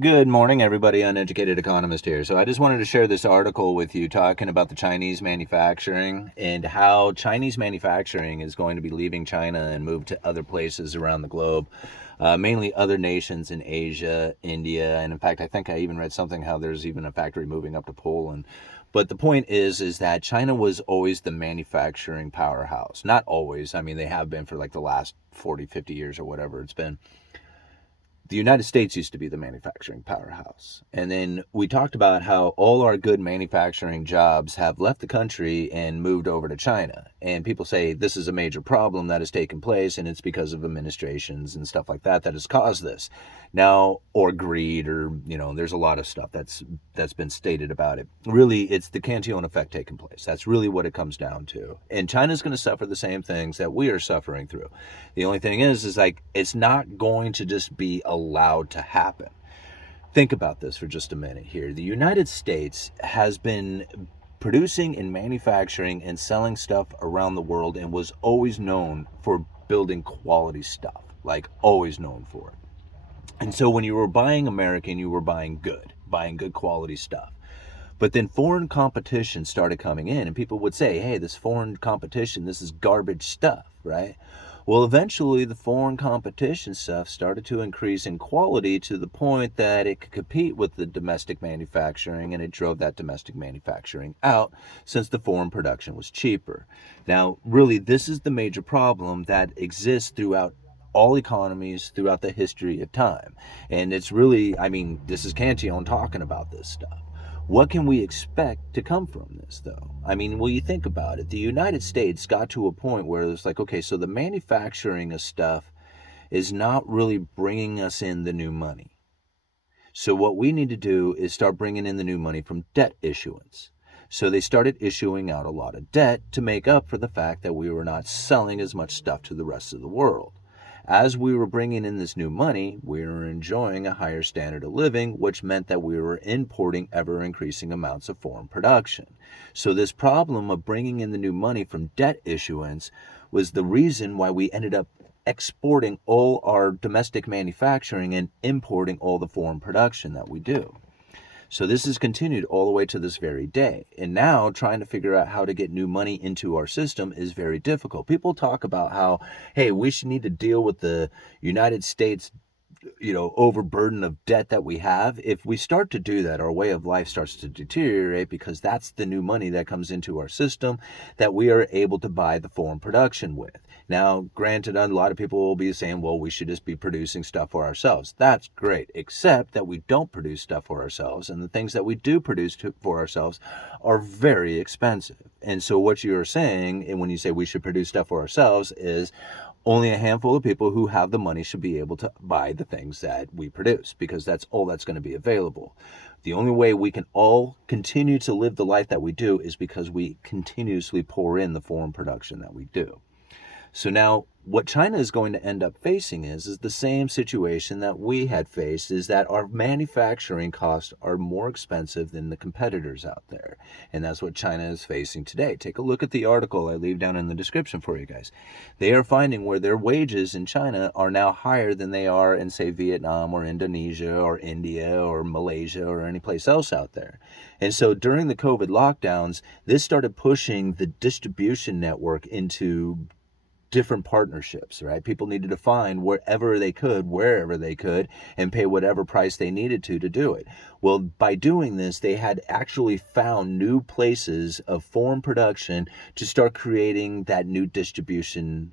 Good morning, everybody. Uneducated Economist here. So I just wanted to share this article with you talking about the Chinese manufacturing and how Chinese manufacturing is going to be leaving China and move to other places around the globe, mainly other nations in Asia, India, and in fact, I think I even read something how there's even a factory moving up to Poland. But the point is that China was always the manufacturing powerhouse. Not always. I mean, they have been for like the last 40, 50 years or whatever it's been. The United States used to be the manufacturing powerhouse. And then we talked about how all our good manufacturing jobs have left the country and moved over to China. And people say this is a major problem that has taken place, and it's because of administrations and stuff like that has caused this. Now, or greed, or there's a lot of stuff that's been stated about it. Really, it's the Cantillon effect taking place. That's really what it comes down to. And China's going to suffer the same things that we are suffering through. The only thing is like it's not going to just be allowed to happen. Think about this for just a minute here. The United States has been producing and manufacturing and selling stuff around the world and was always known for building quality stuff, like always known for it. And so when you were buying American, you were buying good quality stuff. But then foreign competition started coming in, and people would say, hey, this foreign competition, this is garbage stuff, right? Well, eventually the foreign competition stuff started to increase in quality to the point that it could compete with the domestic manufacturing, and it drove that domestic manufacturing out since the foreign production was cheaper. Now, really, this is the major problem that exists throughout all economies throughout the history of time. And it's really, I mean, this is Cantillon talking about this stuff. What can we expect to come from this, though? I mean, well, you think about it. The United States got to a point where it's like, okay, so the manufacturing of stuff is not really bringing us in the new money. So what we need to do is start bringing in the new money from debt issuance. So they started issuing out a lot of debt to make up for the fact that we were not selling as much stuff to the rest of the world. As we were bringing in this new money, we were enjoying a higher standard of living, which meant that we were importing ever increasing amounts of foreign production. So this problem of bringing in the new money from debt issuance was the reason why we ended up exporting all our domestic manufacturing and importing all the foreign production that we do. So this has continued all the way to this very day. And now trying to figure out how to get new money into our system is very difficult. People talk about how, hey, we should need to deal with the United States overburden of debt that we have. If we start to do that, our way of life starts to deteriorate because that's the new money that comes into our system that we are able to buy the foreign production with. Now, granted, a lot of people will be saying, well, we should just be producing stuff for ourselves. That's great, except that we don't produce stuff for ourselves, and the things that we do produce for ourselves are very expensive. And so what you're saying, and when you say we should produce stuff for ourselves, is only a handful of people who have the money should be able to buy the things that we produce, because that's all that's going to be available. The only way we can all continue to live the life that we do is because we continuously pour in the foreign production that we do. So now what China is going to end up facing is the same situation that we had faced, is that our manufacturing costs are more expensive than the competitors out there. And that's what China is facing today. Take a look at the article I leave down in the description for you guys. They are finding where their wages in China are now higher than they are in, say, Vietnam or Indonesia or India or Malaysia or any place else out there. And so during the COVID lockdowns, this started pushing the distribution network into different partnerships, right? People needed to find wherever they could, wherever they could, and pay whatever price they needed to do it. Well, by doing this, they had actually found new places of foreign production to start creating that new distribution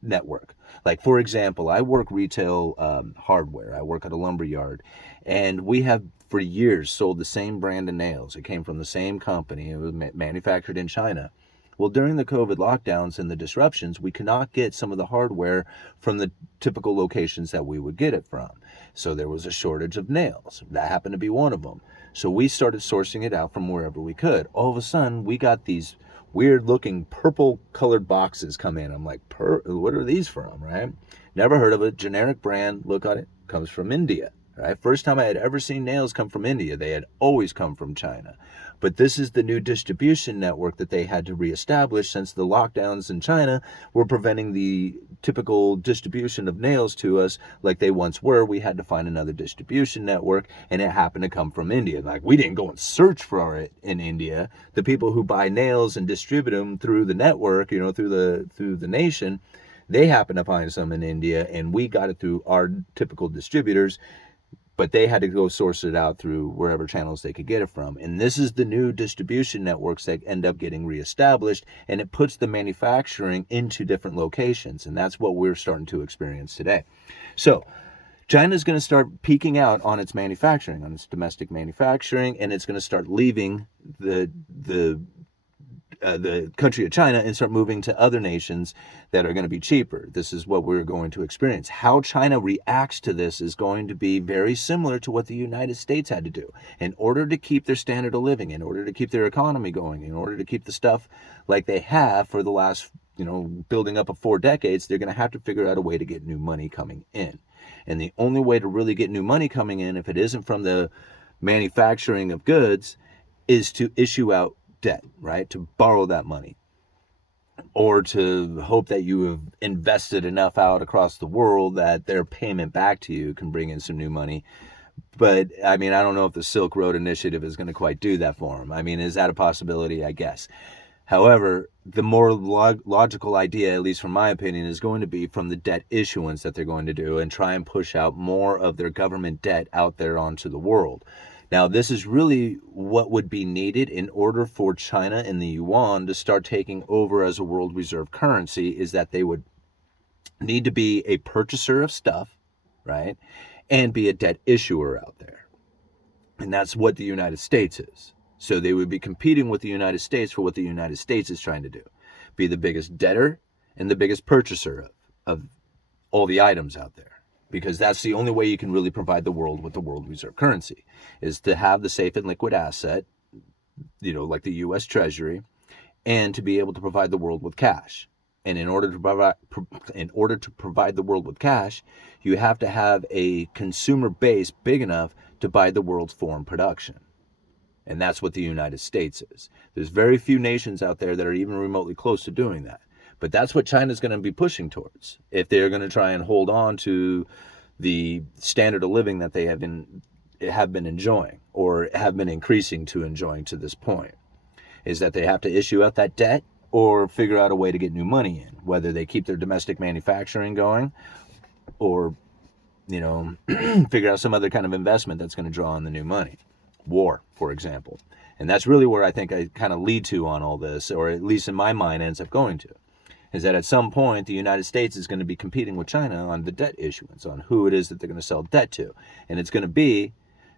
network. Like, for example, I work retail hardware. I work at a lumber yard, and we have for years sold the same brand of nails. It came from the same company. It was manufactured in China. Well, during the COVID lockdowns and the disruptions, we could not get some of the hardware from the typical locations that we would get it from. So there was a shortage of nails. That happened to be one of them. So we started sourcing it out from wherever we could. All of a sudden, we got these weird looking purple colored boxes come in. I'm like, what are these from, right? Never heard of it. Generic brand. Look at it. Comes from India. right? First time I had ever seen nails come from India. They had always come from China. But this is the new distribution network that they had to reestablish since the lockdowns in China were preventing the typical distribution of nails to us like they once were. We had to find another distribution network, and it happened to come from India. Like, we didn't go and search for it in India. The people who buy nails and distribute them through the network, you know, through the nation, they happen to find some in India, and we got it through our typical distributors. But they had to go source it out through wherever channels they could get it from. And this is the new distribution networks that end up getting reestablished, and it puts the manufacturing into different locations. And that's what we're starting to experience today. So China's going to start peaking out on its manufacturing, on its domestic manufacturing, and it's going to start leaving the country of China and start moving to other nations that are going to be cheaper. This is what we're going to experience. How China reacts to this is going to be very similar to what the United States had to do. In order to keep their standard of living, in order to keep their economy going, in order to keep the stuff like they have for the last, building up of 4 decades, they're going to have to figure out a way to get new money coming in. And the only way to really get new money coming in, if it isn't from the manufacturing of goods, is to issue out debt, right? To borrow that money, or to hope that you have invested enough out across the world that their payment back to you can bring in some new money. But I don't know if the Silk Road Initiative is going to quite do that for them. Is that a possibility? I guess. However, the more logical idea, at least from my opinion, is going to be from the debt issuance that they're going to do and try and push out more of their government debt out there onto the world. Now, this is really what would be needed in order for China and the yuan to start taking over as a world reserve currency, is that they would need to be a purchaser of stuff, right? And be a debt issuer out there. And that's what the United States is. So they would be competing with the United States for what the United States is trying to do. Be the biggest debtor and the biggest purchaser of all the items out there. Because that's the only way you can really provide the world with the world reserve currency, is to have the safe and liquid asset, like the U.S. Treasury, and to be able to provide the world with cash. And in order to provide the world with cash, you have to have a consumer base big enough to buy the world's foreign production. And that's what the United States is. There's very few nations out there that are even remotely close to doing that. But that's what China's going to be pushing towards if they're going to try and hold on to the standard of living that they have been enjoying, or have been increasing to enjoying to this point, is that they have to issue out that debt or figure out a way to get new money in, whether they keep their domestic manufacturing going or, figure out some other kind of investment that's going to draw in the new money. War, for example. And that's really where I think I kind of lead to on all this, or at least in my mind ends up going to, is that at some point the United States is going to be competing with China on the debt issuance, on who it is that they're going to sell debt to. And it's going to be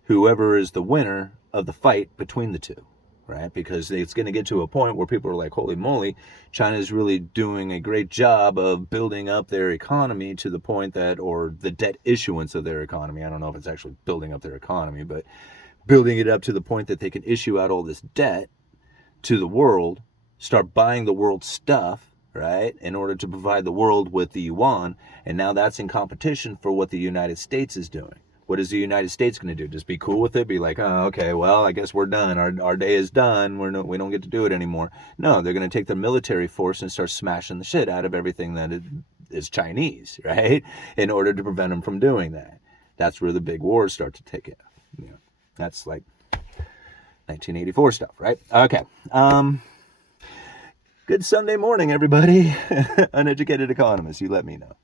whoever is the winner of the fight between the two, right? Because it's going to get to a point where people are like, holy moly, China is really doing a great job of building up their economy to the point that, or the debt issuance of their economy. I don't know if it's actually building up their economy, but building it up to the point that they can issue out all this debt to the world, start buying the world's stuff, right, in order to provide the world with the yuan. And now that's in competition for what the United States is doing. What is the United States going to do? Just be cool with it? Be like, oh, okay, well, I guess we're done. Our day is done. We don't get to do it anymore. No, they're going to take their military force and start smashing the shit out of everything that is Chinese, right, in order to prevent them from doing that. That's where the big wars start to take it. That's like 1984 stuff, right? Okay. Good Sunday morning, everybody. Uneducated Economist, you let me know.